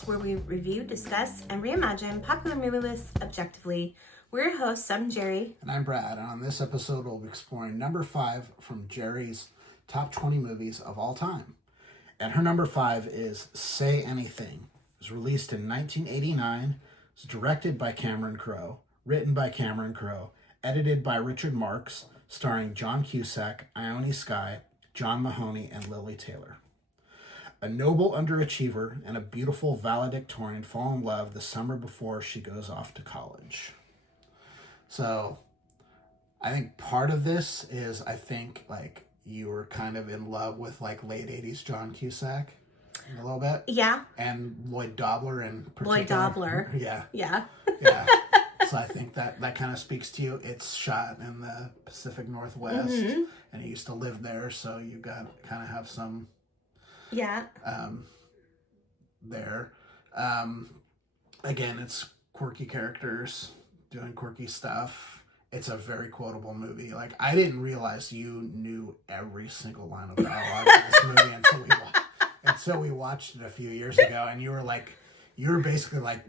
podcast where we review, discuss, and reimagine popular movie lists objectively. We're your hosts. I'm Jeri. And I'm Brad. And on this episode, we'll be exploring number 5 from Jeri's top 20 movies of all time. And her number 5 is Say Anything. It was released in 1989. It's directed by Cameron Crowe, written by Cameron Crowe, edited by Richard Marks, starring John Cusack, Ione Skye, John Mahoney, and Lily Taylor. A noble underachiever and a beautiful valedictorian fall in love the summer before she goes off to college. So, I think part of this is, you were kind of in love with, late 80s John Cusack a little bit. Yeah. And Lloyd Dobler in particular. Lloyd Dobler. Yeah. Yeah. Yeah. So I think that kind of speaks to you. It's shot in the Pacific Northwest, and you used to live there, so you got kind of have some... Yeah. There. Again, it's quirky characters doing quirky stuff. It's a very quotable movie. I didn't realize you knew every single line of dialogue in this movie until we watched it a few years ago, and you were basically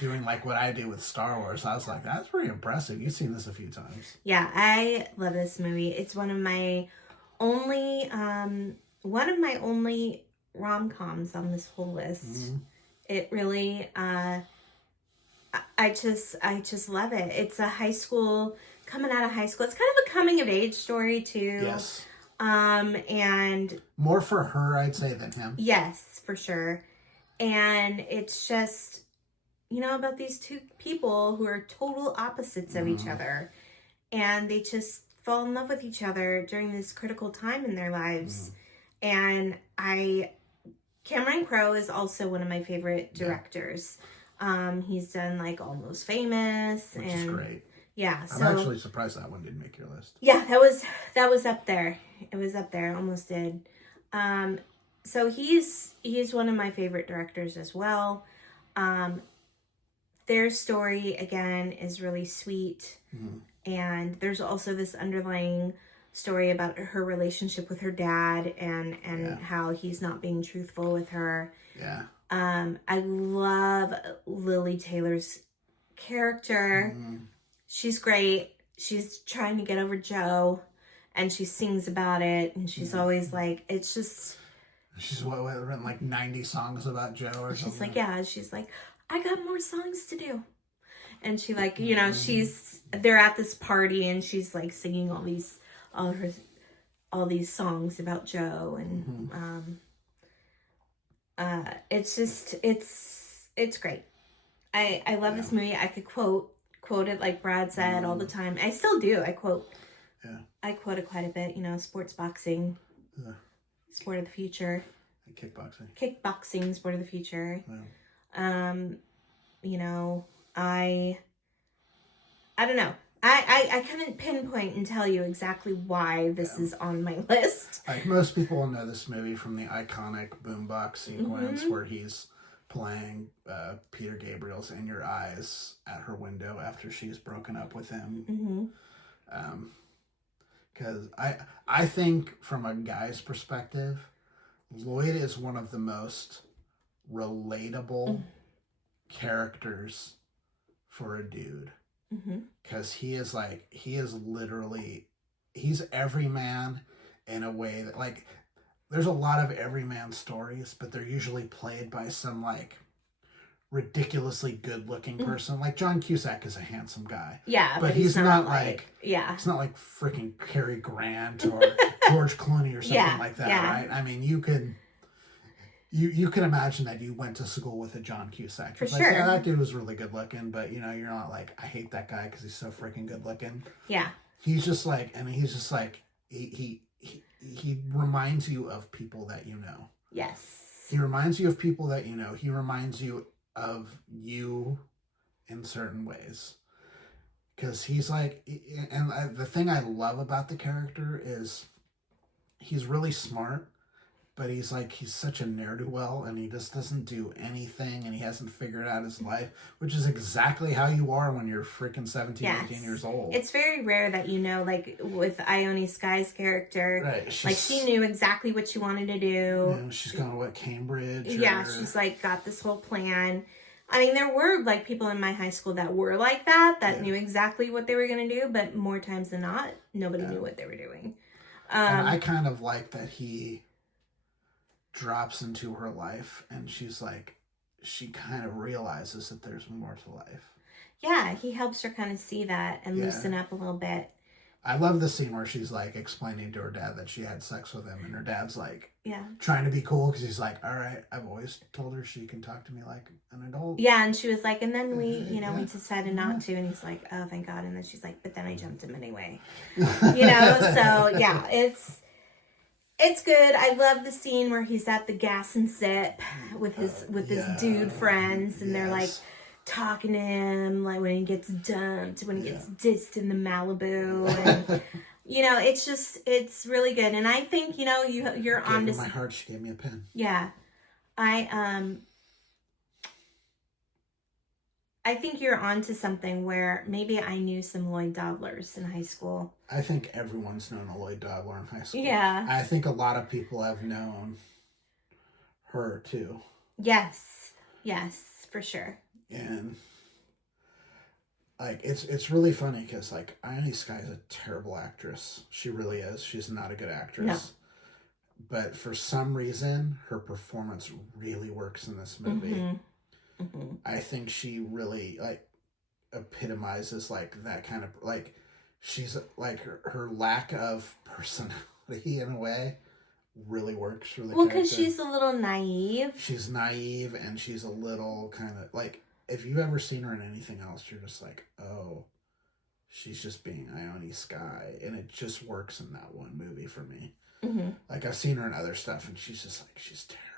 doing what I do with Star Wars. I was like, that's pretty impressive. You've seen this a few times. Yeah, I love this movie. It's one of my only rom-coms on this whole list. Mm-hmm. It really, I just love it. It's a coming out of high school. It's kind of a coming of age story too. Yes. And more for her, I'd say, than him. Yes, for sure. And it's just, about these two people who are total opposites of each other. And they just fall in love with each other during this critical time in their lives. And Cameron Crowe is also one of my favorite directors. He's done Almost Famous. Which is great. Yeah. I'm actually surprised that one didn't make your list. Yeah, that was up there. It was up there. Almost did. So he's one of my favorite directors as well. Their story, again, is really sweet. And there's also this underlying story about her relationship with her dad and how he's not being truthful with her. Yeah. I love Lily Taylor's character. She's great. She's trying to get over Joe, and she sings about it, and she's always it's just... She's written 90 songs about Joe or something. She's like, I got more songs to do. And she they're at this party, and she's singing all these songs about Joe, and it's just it's great. I love this movie. I could quote it like Brad said all the time. I still do. I quote it quite a bit. Sports boxing, sport of the future. And kickboxing. Sport of the future. Yeah. I don't know. I couldn't pinpoint and tell you exactly why this is on my list. Most people know this movie from the iconic boombox sequence where he's playing Peter Gabriel's In Your Eyes at her window after she's broken up with him. Because I think from a guy's perspective, Lloyd is one of the most relatable characters for a dude. Because he's everyman in a way that there's a lot of everyman stories, but they're usually played by some ridiculously good looking person. John Cusack is a handsome guy. Yeah, but he's not he's not freaking Cary Grant or George Clooney or something like that, right? I mean, you can imagine that you went to school with a John Cusack. For sure. Yeah, that dude was really good looking, but you're not I hate that guy because he's so freaking good looking. Yeah. He's just he reminds you of people that you know. Yes. He reminds you of people that you know. He reminds you of you in certain ways. Because he's the thing I love about the character is he's really smart, but he's such a ne'er-do-well, and he just doesn't do anything, and he hasn't figured out his life, which is exactly how you are when you're freaking 17, Yes. 18 years old. It's very rare that, you know, like with Ione Skye's character, Right, like she knew exactly what she wanted to do. You know, she's going to what, Cambridge? Yeah, she's like got this whole plan. I mean, there were like people in my high school that were like that knew exactly what they were going to do, but more times than not, nobody knew what they were doing. And I kind of like that he drops into her life, and she's like, she kind of realizes that there's more to life. Yeah, he helps her kind of see that and loosen up a little bit. I love the scene where she's like explaining to her dad that she had sex with him, and her dad's like, trying to be cool, because he's like, all right, I've always told her she can talk to me like an adult. Yeah, and she was like, and then we decided not to, and he's like, oh, thank God. And then she's like, but then I jumped him anyway. You know, so yeah, it's good. I love the scene where he's at the gas and sip with his dude friends, and they're like talking to him like when he gets dumped, when he gets dissed in the Malibu, and you know, it's really good. And I think, you know, you're on to my heart. She gave me a pen. Yeah, I think you're onto something where maybe I knew some Lloyd Dobblers in high school. I think everyone's known a Lloyd Dobler in high school. Yeah. I think a lot of people have known her too. Yes, for sure. And like it's really funny because like Ione Skye is a terrible actress. She really is. She's not a good actress. No. But for some reason, her performance really works in this movie. Mm-hmm. Mm-hmm. I think she really like epitomizes like that kind of like, she's like her lack of personality in a way really works for the character. Well, because she's a little naive. She's naive, and she's a little kind of like, if you've ever seen her in anything else, you're just like, oh, she's just being Ione Skye, and it just works in that one movie for me. Mm-hmm. Like, I've seen her in other stuff, and she's just like, she's terrible.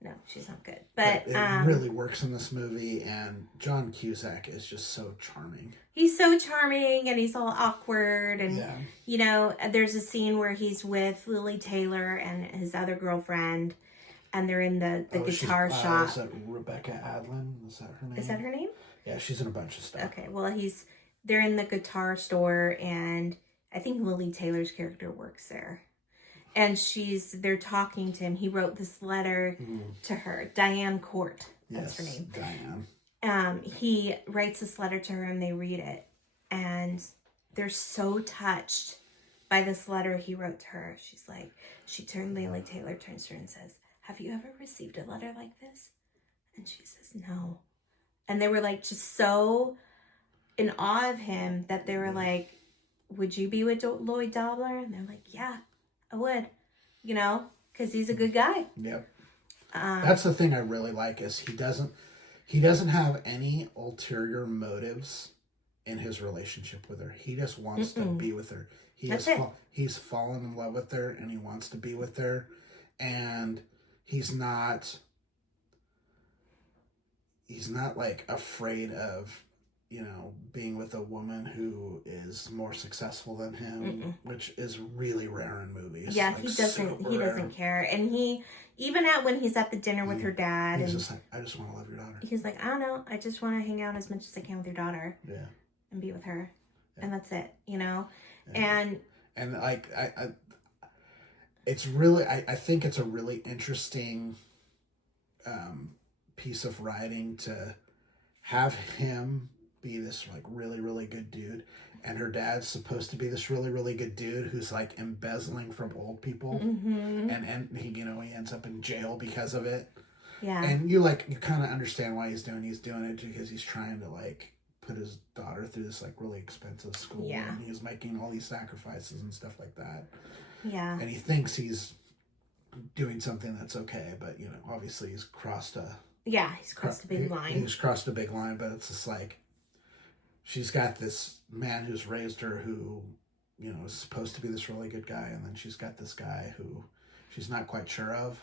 No, she's not good. But it really works in this movie, and John Cusack is just so charming. He's so charming, and he's all awkward, and you know, there's a scene where he's with Lily Taylor and his other girlfriend, and they're in the guitar shop. Is that Rebecca Adlin? Is that her name? Is that her name? Yeah, she's in a bunch of stuff. Okay, well, they're in the guitar store, and I think Lily Taylor's character works there. And they're talking to him. He wrote this letter to her, Diane Court. That's her name. Diane. He writes this letter to her, and they read it. And they're so touched by this letter he wrote to her. Lily Taylor turns to her and says, have you ever received a letter like this? And she says, no. And they were like just so in awe of him that they were like, would you be with Lloyd Dobler? And they're like, yeah, I would, you know, because he's a good guy. Yep. That's the thing I really like, is he doesn't have any ulterior motives in his relationship with her. He just wants to be with her. He's fallen in love with her, and he wants to be with her, and he's not like afraid of, you know, being with a woman who is more successful than him, which is really rare in movies. Yeah, like, he doesn't care. And when he's at the dinner with her dad, he's just like, I just want to love your daughter. He's like, I don't know, I just want to hang out as much as I can with your daughter. Yeah. And be with her. Yeah. And that's it, you know? Yeah. And like, it's really, I think it's a really interesting piece of writing to have him be this like really, really good dude, and her dad's supposed to be this really, really good dude who's like embezzling from old people, and he, you know, he ends up in jail because of it. Yeah. And you kind of understand why he's doing it, because he's trying to like put his daughter through this like really expensive school, and he's making all these sacrifices and stuff like that. Yeah. And he thinks he's doing something that's okay, but you know, obviously he's crossed a big line. He's crossed a big line, but it's just like, she's got this man who's raised her who, you know, is supposed to be this really good guy, and then she's got this guy who she's not quite sure of,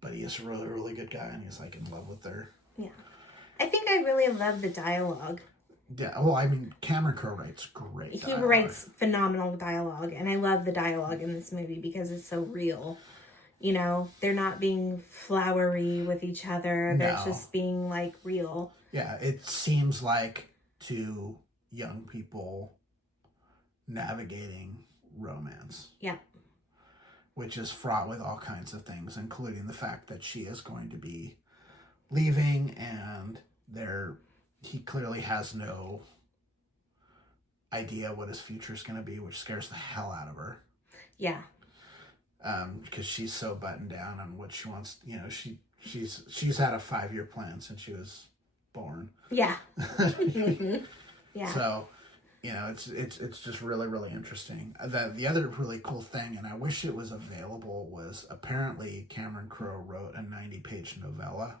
but he is a really, really good guy, and he's like in love with her. Yeah. I think I really love the dialogue. Yeah, well, I mean, Cameron Crowe writes great dialogue. He writes phenomenal dialogue, and I love the dialogue in this movie because it's so real. You know, they're not being flowery with each other. They're No. just being like real. Yeah, it seems like to young people navigating romance. Yeah. Which is fraught with all kinds of things, including the fact that she is going to be leaving, and he clearly has no idea what his future is going to be, which scares the hell out of her. Yeah. Because she's so buttoned down on what she wants. You know, she's had a 5-year plan since she was born. Yeah. Yeah. So, you know, it's just really, really interesting. The other really cool thing, and I wish it was available, was apparently Cameron Crowe wrote a 90-page novella.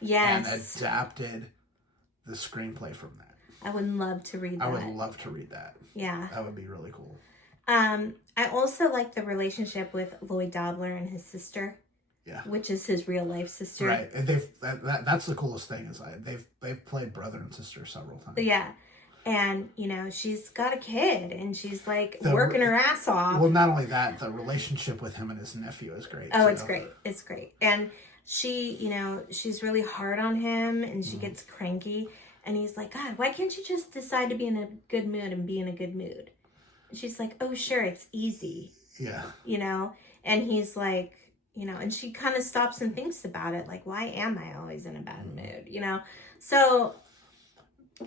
Yes. And adapted the screenplay from that. I would love to read that. I would love to read that. Yeah. That would be really cool. I also like the relationship with Lloyd Dobler and his sister. Yeah. Which is his real life sister. Right. And that's the coolest thing is they've played brother and sister several times. Yeah. And, you know, she's got a kid and she's like working her ass off. Well, not only that, the relationship with him and his nephew is great. Oh, it's great. It's great. And she, you know, she's really hard on him and she gets cranky. And he's like, God, why can't you just decide to be in a good mood and be in a good mood? And she's like, oh, sure, it's easy. Yeah. You know? And he's like, you know, and she kind of stops and thinks about it. Like, why am I always in a bad mood? You know? So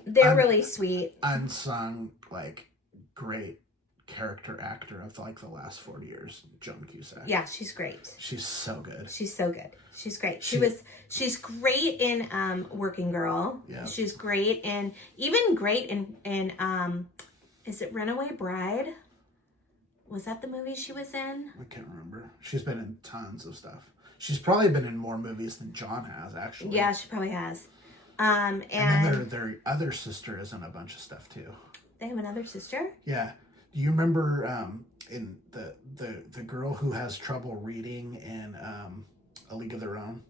they're really sweet. Unsung, like, great character actor of, like, the last 40 years, Joan Cusack. Yeah, she's great. She's so good. She's so good. She's great. She's great in Working Girl. Yeah. She's great in, even great in is it Runaway Bride? Was that the movie she was in? I can't remember. She's been in tons of stuff. She's probably been in more movies than John has, actually. Yeah, she probably has. And then their other sister is in a bunch of stuff too. They have another sister? Yeah. Do you remember in the girl who has trouble reading in A League of Their Own?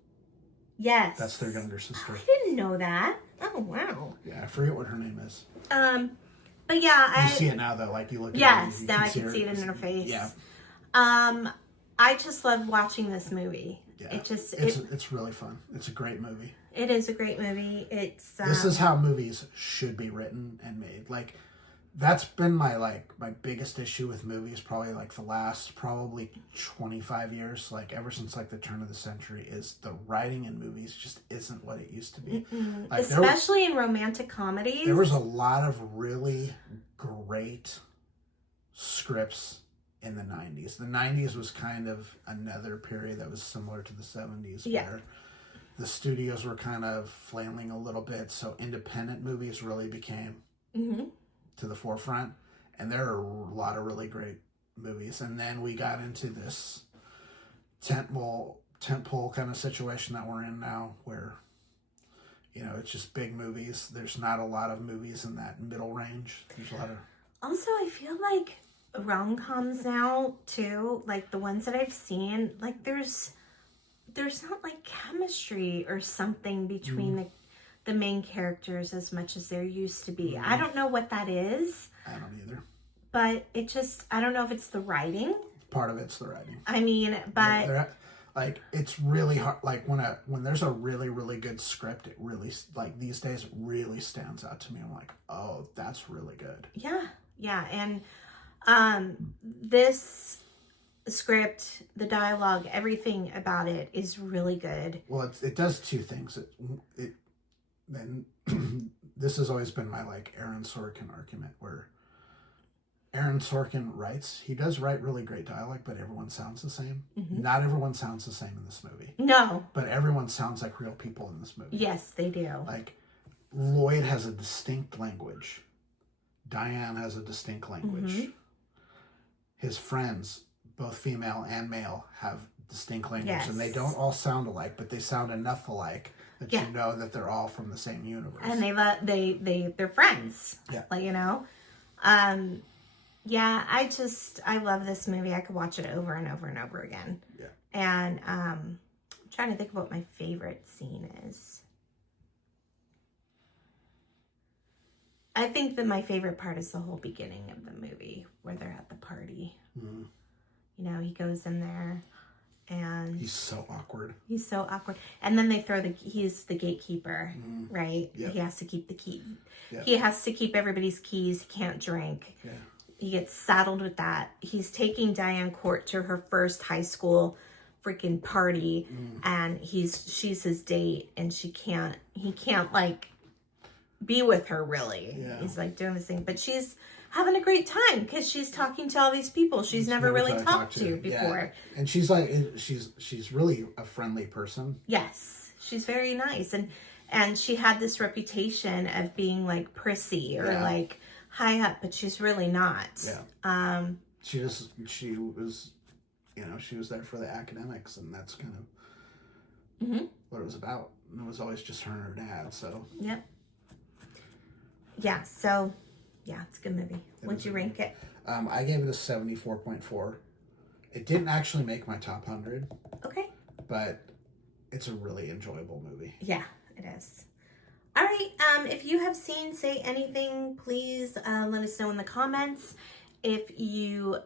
Yes. That's their younger sister. Oh, I didn't know that. Oh, wow. Yeah, I forget what her name is. But yeah, You see it now though, like you look at it. Yes, you now I see can see it in her face. Yeah. I just love watching this movie. Yeah. It's really fun. It's a great movie. It is a great movie. It's this is how movies should be written and made. Like, that's been my biggest issue with movies probably like the last 25 years, like ever since like the turn of the century, is the writing in movies just isn't what it used to be. Like, especially in romantic comedies. There was a lot of really great scripts in the 90s. The 90s was kind of another period that was similar to the 70s where the studios were kind of flailing a little bit, so independent movies really became to the forefront, and there are a lot of really great movies. And then we got into this tentpole kind of situation that we're in now, where, you know, it's just big movies. There's not a lot of movies in that middle range. There's a lot of... Also, I feel like rom-coms now too, like the ones that I've seen, like there's not like chemistry or something between the main characters as much as there used to be. I don't know what that is. I don't either. But it just, I don't know if it's the writing. Part of it's the writing. I mean, but... like, it's really hard. Like, when there's a really, really good script, it really, like, these days, it really stands out to me. I'm like, oh, that's really good. Yeah, yeah. And this script, the dialogue, everything about it is really good. Well, it does two things. Then this has always been my like Aaron Sorkin argument, where Aaron Sorkin writes, he does write really great dialogue, but everyone sounds the same. Not everyone sounds the same in this movie. No. But everyone sounds like real people in this movie. Yes, they do. Like, Lloyd has a distinct language. Diane has a distinct language. His friends, both female and male, have distinct language. Yes. And they don't all sound alike, but they sound enough alike that you know that they're all from the same universe. And they're friends. Yeah. Like, you know. Yeah, I love this movie. I could watch it over and over and over again. Yeah. And I'm trying to think of what my favorite scene is. I think that my favorite part is the whole beginning of the movie where they're at the party. You know, he goes in there And he's so awkward. He's so awkward. And then they throw he's the gatekeeper, right? Yep. He has to keep the key. Yep. He has to keep everybody's keys. He can't drink. Yeah. He gets saddled with that. He's taking Diane Court to her first high school freaking party, and she's his date, and he can't like be with her really. Yeah. He's like doing this thing, but she's having a great time because she's talking to all these people she's never really talked to before. Yeah. And she's like, she's really a friendly person. Yes, she's very nice, and she had this reputation of being like prissy or like high up, but she's really not. Yeah. She was, she was there for the academics, and that's kind of what it was about. And it was always just her and her dad. So. Yep. Yeah. So, yeah, it's a good movie. What'd you rank it? I gave it a 74.4. It didn't actually make my top 100. Okay. But it's a really enjoyable movie. Yeah, it is. All right. If you have seen Say Anything, please let us know in the comments. If you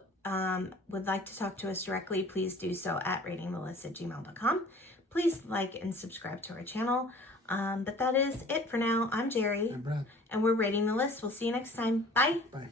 would like to talk to us directly, please do so at ratingthelist@gmail.com. Please like and subscribe to our channel. But that is it for now. I'm Jeri. I'm Brad. And we're Rating the List. We'll see you next time. Bye. Bye.